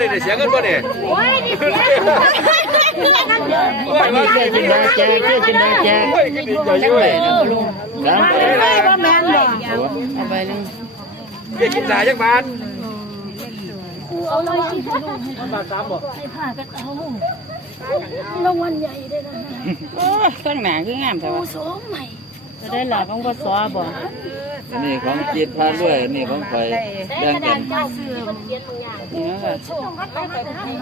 นี่ได้เสียเงินบ่นี่โอ้ยนี่เสียโอ้ยว่าเชื่อจินดาแจเชื่อจินดาแจโอ้ยกินดีใจอยู่เลยสามไม่ไม่บ่แม่นบ่เอาไปเลยเบี้ยกินหลายจักบาทเอาเลยที่ลูกบาทสามบ่ให้ผ่ากันเอารางวัลใหญ่ด้วยนะโอ้ยข้างหน้าคืองามแต่ว่าโสมใหม่ จะได้หลักของบ่ซอบ่อันนี้ของจิตพาด้วยอันนี้ของคอยแบ่งกันเจ้าซื้อมันเขียนบางอย่างนี่นะคะโชคมันไปไป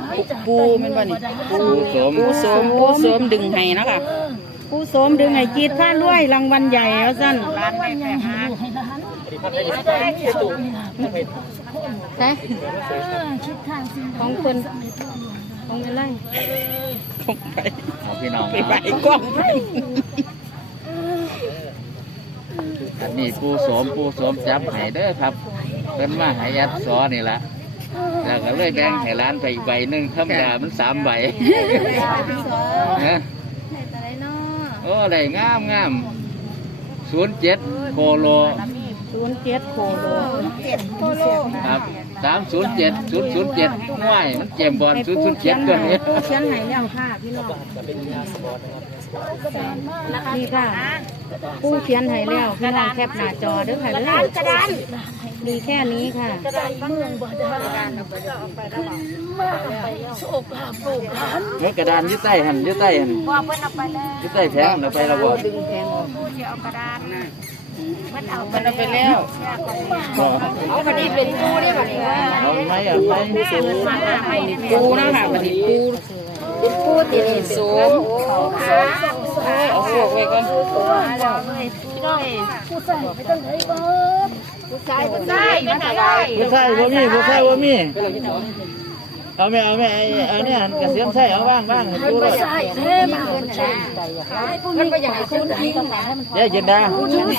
ให้ปูแมันบ่นี่ปูผู้สมปูโสมปูโสมดึงให้นะคะปูโสมดึงให้จีดผ้าด้วยรางวัลใหญ่แล้วสั้นรางวัลใหญ่ให้ลูกให้หลานได้โชคได้คิดทางสิ่งของเพิ่นของอะไรของไปเอาพี่น้องไปไปกล้อง อันนี้ผู้สมผู้สมจับให้เด้อครับเป็นมาใหายัดซอนี่ละแล้วก็เลยแบ่งให้ร้านไปอีกใบหนึ่งธรรมดามันสามใบฮะโอ้ได้งามงามศูนย์เจ็ดโคโลศูนย์เจ็ดโคโลครับสามศูนย์เจ็ดศูนย์ศูนย์เจ็ดง่ายมันเจมบอลให้ศูนย์ปูศูนย์เขีเจ็ยดนตัวให้นี้ปูเขียนให้แล้วค่ะพี่น้องนี่ค่ะ ปูเขียนให้แล้วพี่น้องแคปหน้าจอเด้อค่ะเด้อกระดานมีแค่นี้ค่ะใจเมืองบ่ได้ขึ้นมาไปโชคลาภลูกหลานเมื่อกระดานอยึดใต้หันอยึดใต้หันว่าเพิ่นเอาไปแล้วอยึดใต้แพงเราไปและบ่ดึงแพงออกผู้ที่เอากระดานเพิ่นเอาไปมันเอาไปแล้วเอาบัดนี้เป็นผู้ได้บัดนี้ว่าเอาไหมเอาไหมปูนะคะบัดนี้ปูผู้ติดโสม เอาโศกไว้ก่อนผู้ใส่ไปตั้งไหนบ่ผู้ใส่ผู้ใส่มันได้ผู้ชายบ่มีผู้ชายบ่มีเอาแม่เอาแม่เอาเนี่ยกระเสียมใส่เอาว่างว่างให้ดูเลยใส่แท้มาใช่มันก็อย่างไรคุณให้เดี๋ยวจินดา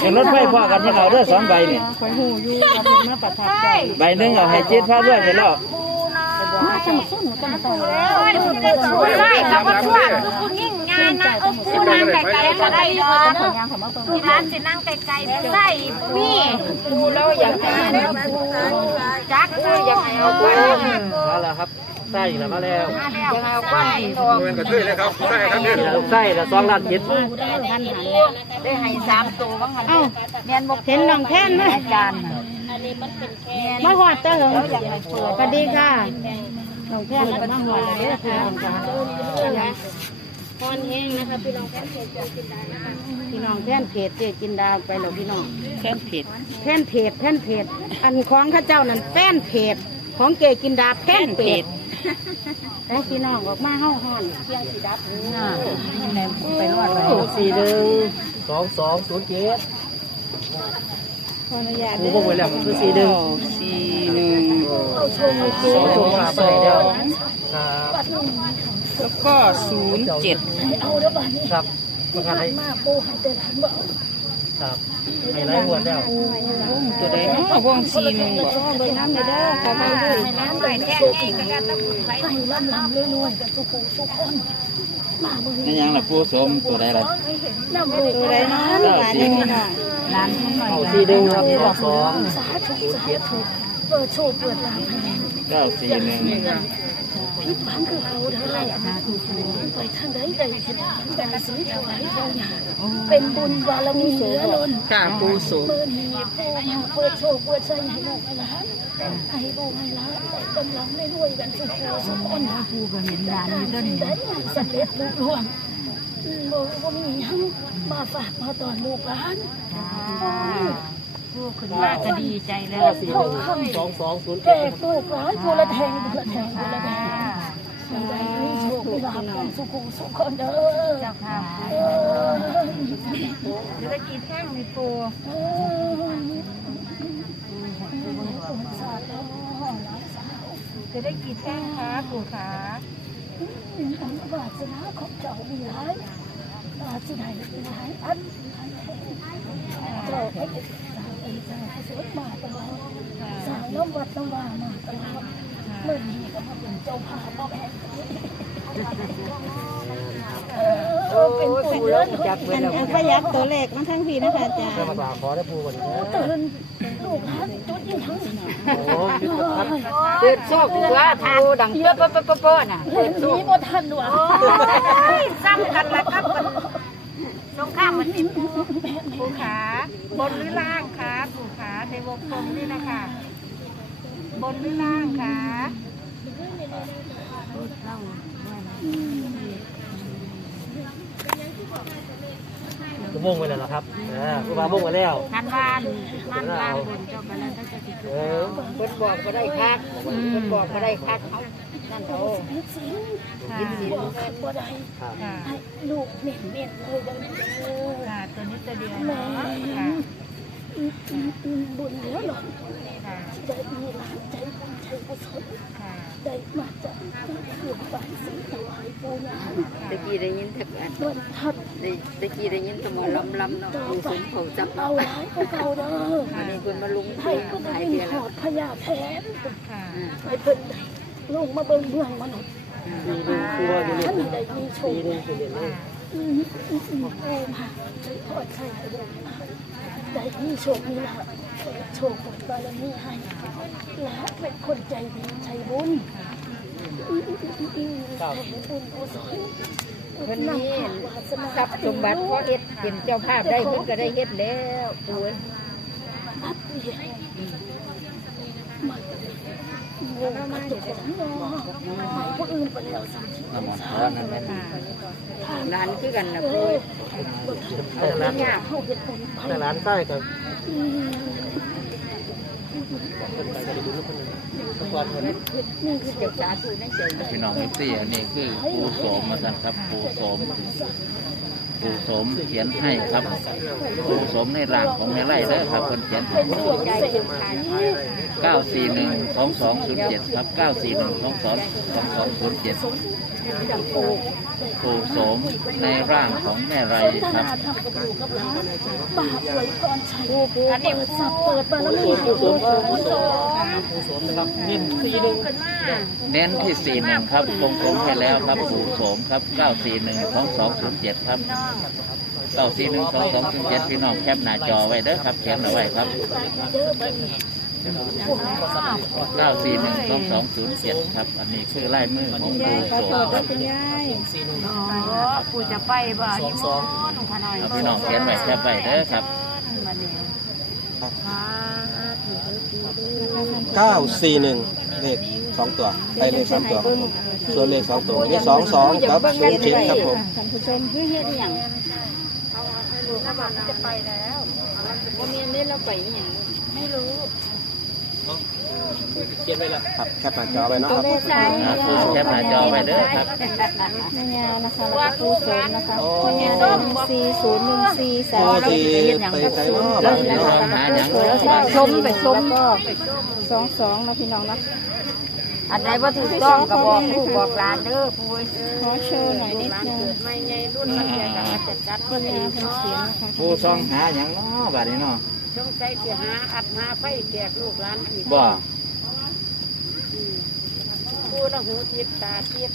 เห็นรถไฟพ่อกันยังเอาเด้อสองใบนี่คอยหูอยู่เอาเป็นมาประทับใจใบหนึงเอาให้จิตพาด้วยไปแล้วใช่ครับว่าช่วงคุณยิ่ง งานนะเอาผู้นางไก่ๆมาได้ดอกที่ร้านสินั่งไก่ๆใส่มีดูแล้วอยากจะจักเลยอยากให้เอาไปมาแล้วครับใส่แล้วมาแล้วยังไงเอาไปทองเงินกระเทยเลยครับได้ครับเนี่ยใส่แล้วสองล้านจิตได้ให้สามตัวบ้างหันเอ้าเมียนบกเห็นน้องแท่นไหมอาจารย์มาหอดเตอเหงสวัสดีค่ะน้องแท่นมาหอดเลยค่ะ พรแห้งนะคะพี่น้องแท่นเพจเจจินดานะคะพี่น้องแท่นเพจเจจินดาไปแล้วพี่น้องแท่นเพจแท่นเพจแท่นเพจอันของข้าเจ้านั่นแท่นเพจของเจจินดาแท่นเพจแต่พี่น้องออกมาห้องห้อนเชียงสีดับไปรอดไปสี่เดือนสองสองศูนย์เจ็ดขออนุญาตกูพวกไว้แล้วมันคือสี่หนึ่งสี่หนึ่งสองสองมาไปแล้วครับ แล้วก็ศูนย์เจ็ดเอาแล้วบ้านนี้ครับมากันให้มาปูให้แต่หลานบอกครับให้ไล่หมดแล้วตัวใดเนาะวงสี่หนึ่งบอกไปน้ำเลยเด้อขอมาดูให้น้ำไปแท่งนี่ก็การต้องไปให้ลำลำรวยๆกันทุกผู้ทุกคนมาบุญนี่ยังล่ะผู้สมตัวใดล่ะน้ำลูกตัวใดเนาะหลานนี่เนาะหลานทั้งหลายเอาสี่หนึ่งครับสองสองสาธุสาธุเปิดโชคเปิดลาภให้เก้าสี่หนึ่ง พิบังคือเขาได้ไปทางใดใดขนาดแบบสีถวายเจ้าหยาเป็นบุญบารมีเหลือล้นกาปูโสเปิดหีบเปิดโชคเปิดใจให้ลูกให้หลานให้ลูกให้หลานกำลังได้รวยกันสุขสุขคนผู้ก็เห็นหลานอยู่ต้นนี้ด้สำเร็จลุล่วงลูกก็มียังมาฝากมาตอนลูกหลาน คุณว่าจะดีใจแล้วทองคำสองสองศูนย์แก่ลูกหลานผู้ละแทงผู้ละแทงผู้ละแทงได้มีโชคมีลาภกันสุขุมสุขคนเด้อเจ้าค่ะจะได้กี่แท่งมีปูจะได้กี่แท่งคะปู่ขาอันวาทสนาของเจ้ามีหลายอาทสิได้หลายอันเจ้าให้สร้าง เองสางให้สวยมาตลอดสายน้ำวัดน้ำวามาตลอดเมื่อนี้ก็มาเป็นเจ้าภาพพ่อแม่เออเป็นผู้เลิศจับเวลาพยักตัวเลขมาทั้งพี่นะคะอาจารย์มาขอได้ปูวันนี้ตื่นลูกหลานจุดยิ่งทั้งโอ้คิดเปิดโชคว่าทูดังเยอะปะปะปะปะน่ะเล่นนี้บ่ทันหรอกซ้ำกันละครับสงข้ามมันผูขาบนหรือล่าง ในวงกลมนี่นะคะ บนหรือล่างคะก็ม่งไปแล้วครับอ่าคือว่าม่งไปแล้วงานบ้านบ้านลางบนเจ้ากันแล้วก็จะติดเออเพิ่นบอกก็ได้คักเพิ่นบอกก็ได้คักเขานั่นโอ้ยินสินยินดีบอกขับบ่ได้ครับให้ลูกเม่นเม่นเลยเด้อค่ะตัวนี้ตัวเดียวแม่ค่ะ อืมอืมอืมบุญแล้วหรอค่ะได้มีหลานใจบุญใจกุศลค่ะได้มาจากคืนบายสีถวายปู่ย่าตะกี้ได้ยินแต่อันเดินทัดได้ตะกี้ได้ยินแต่หมอลำลำเนาะผู้สมเขาจับเอาหลายก็เก่าเด้ออันนี้คนมาลุงไทไปยก็หได้ลายมีเดือนหแล้อวดพญาแทนค่ะไปเพิ่นได้ลงมาเบิ่งเมืองมนุษย์ปีหนึงคือว่าอยู่นี่ท่านได้มีโชปีคหนึงคือเดือนนี้อืมอืมอืมโอ้มาได้ทอดไข่กระดูกมาได้ มีโชคมีลาภโชคบุญบารมีให้และเป็นคนใจดีใจบุญอืมอืมอืมอืมบุญกุศลเพิ่นนี่ทรัพย์สมบัติเพราะเฮ็ดเป็นเจ้าภาพได้เพิ่นก็ได้เฮ็ดแล้วปูนับเรียน ร้านคือกันนะเอปูอแต่ร้านอยากเขาเห็นบุญไปแต่ร้านใต้กับพี่น้องเอฟซีอันนี้คือปูโสมมาสั่นครับปูโสมปูโสมเขียนให้ครับปูโสมในร่างของแม่ไร่เด้อครับคนเขียนให้ เป็นดวงเศรษฐีเก้าสี่หนึ่งสองสองศูนย์เจ็ดครับเก้าสี่หนึ่งสองสองสองสองศูนเดจากปลูกปูโสมในร่างของแม่ไรครับ ทำกับลูกกับหลานบาปไว้ก่อนใช้อันนี้เปิดสับเปิดบารมีให้ผู้ผู้โสผู้สมนะครับนินปีหนึงเน้นที่สี่หนึ่งครับวงกลมให้แล้วครับปูโสมครับเก้าสี่หนึ่งสองสองศูนย์เจ็ดครับเก้าสี่หนึ่งสองสองศูนย์เจ็ดพี่น้องแคปหน้าจอไว้เด้อครับเขียนเอาไว้ครับ เด้อบัดนี้ เก้าสี่หนึ่งสองสองศูนย์เจ็ดครับ อันนี้คือลายมือของปูโสมครับสี่หนึ่งอ๋อปูจะไปบ่ที่มอนขน่อยเอาพี่น้องเขียนไว้แคปไว้เด้อครับเก้าสี่หนึ่งเลขสองตัวไอเลขสามตัวครับผมส่วนเลขสองตัวนี่สองสองกับศูนย์เจ็ดครับผมท่านผู้ชมคือเฮ็ดอหย่างเขาจะไปแล้วว่ามีอันนี้เราไปอย่างไม่รู้ เขียนไว้แล้วครับแคปหน้าจอไว้เนาะครับอ่าปูแคปหน้าจอไว้เด้อครับแม่ยานะคะแล้วก็ผู้สมนะคะคนยาหนึ่งสี่ศูนย์หนึ่งสี่สาโอ้มที่ไปใช้เนาะบัดนี้ลอเนาะงหาหยังชมไปชมก็สองสองนะพี่น้องนะอันไหนว่าถูกต้องก็บอกลูกบอกหลานเด้อปูขอเชิญหน่อยนิดนึงไม่ใหญ่รุ่นมันใหญ่ก็อาจจะจัดคนยาเป็นเขียนนะคะปูซองหาหยังเนาะบัดนี้เนาะ สงสัยสิหาอัดหาไฟแจกลูกหลานอีกบ่ปูละหูทิพตาทิพ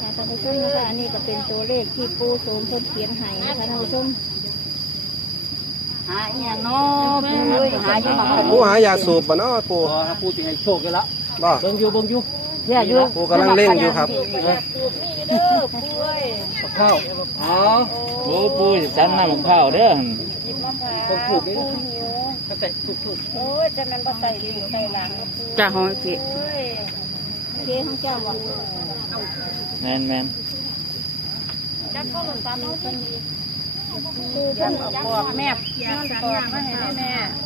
ค่ะท่านผู้ชมนะคะอันนี้ก็เป็นตัวเลขที่ปูสมเพิ่นเขียนให้นะคะท่านผู้ชมหาอีหยังเนาะปูเอ้ยหาอยู่หม่องผู้หายาสูบบ่เนาะปูพอครับผู้ที่ให้โชคกันละบ่เบิ่งอยู่เบิ่งอยู่เนี่ยอยู่ปูกำลังเร่งอยู่ครับกับข้าวอ๋อ ปูปูสันน้ำข้าวเด้อต้องถูกนี่ก็แต่ถูกถูกโอ้ยจะมันบ่ใส่ดินใส่หลังปูจ้าของสิเอ้ยเคของเจ้าบอกแมนแมนจักก็หล่นตามน้องที่ปูเพิ่นเอาปอกแม่มันปอกมาให้แม่แม่ปอ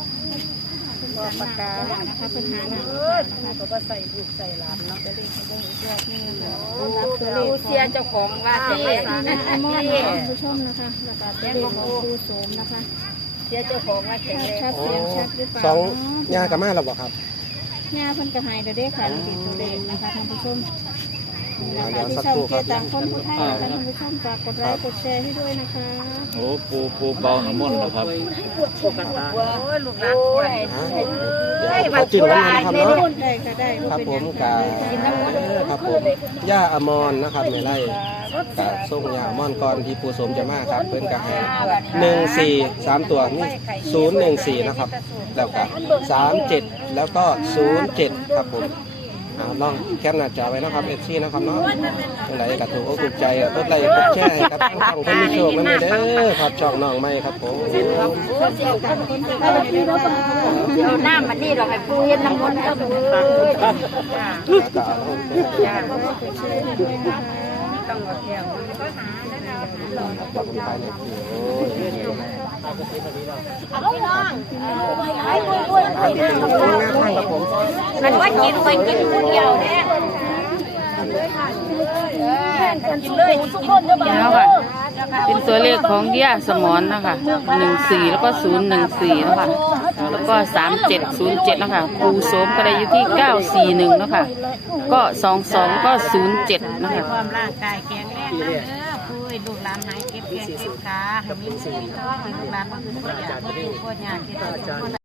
กปากกานะคะเป็นหาหนังเอ้ยปูก็บ่ใส่ลูกใส่หลานเนาะจะได้เขาบ่รู้จักนี่เนาะรับตัวเลปูขเสียเจ้าของว่าสิไอมอนนะคะท่านผู้ชมนะคะแล้วก็ตัวเลขของปูสมนะคะเสียเจ้าของว่าแข็งแรงชัดเสียงชัดหรือเปล่าสองยากับมาแล้วบ่ครับยาเพิ่นกระหายเด้อเด้ค่ะนี่เป็นตัวเลขนะคะท่านผู้ชม อ่าเดี๋ยวที่สักช่อคงรู่เจครับต่างคนผู้ไทยค่ะท่านผู้ชมฝากกดไลค์กดแชร์ให้ด้วยนะคะโอ้ปูปูเบาหน้ำมนต์นะครับเดี๋ยวเขาจิ้มน้ำมันนะครับเนาะได้ค่ะได้ครับเป็นผมกับครับผมย่าอมรนะครับในไร่กับส่งย่าอมรก่อนที่ปูสมจะมาครับเพิ่นกับให้หนึ่งสี่สามตัวนี่ศูนย์หนึ่งสี่นะครับแล้วก็สามเจ็ดแล้วก็ศูนย์เจ็ดครับผม เอาลองแคปหน้าจอไว้นะครับเอฟซีนะครับเนาะอะไรกับถูกอกถูกใจกับต้นไรกดแชร์ให้กับทั้งช่องคนมีโชคมันเลยเด้อครับช่องน้องใหม่ครับผมเอาหน้ามันนี่เราให้ปูเห็นน้ำมันต์ก็มือ มันว่ากินไปกินคนเดียวเนี่ยทุกคนจะมาแล้วค่ะเป็นตัวเลขของย่าสมอนนะคะหนึ่งสี่แล้วก็ศูนย์หนึ่งสี่นะคะแล้วก็สามเจ็ดศูนย์เจ็ดนะคะปูโสมก็ได้อยู่ที่เก้าสี่หนึ่งนะคะก็สองสองก็ศูนย์เจ็ดนะคะความร่างกายแข็งแรงนะเด้อปุ้ยลูกหลานหายเก็ บแขนเก็บขาให้มีสิ่งที่ลูกหลานมาคือตัวอย่างตัวอย่างที่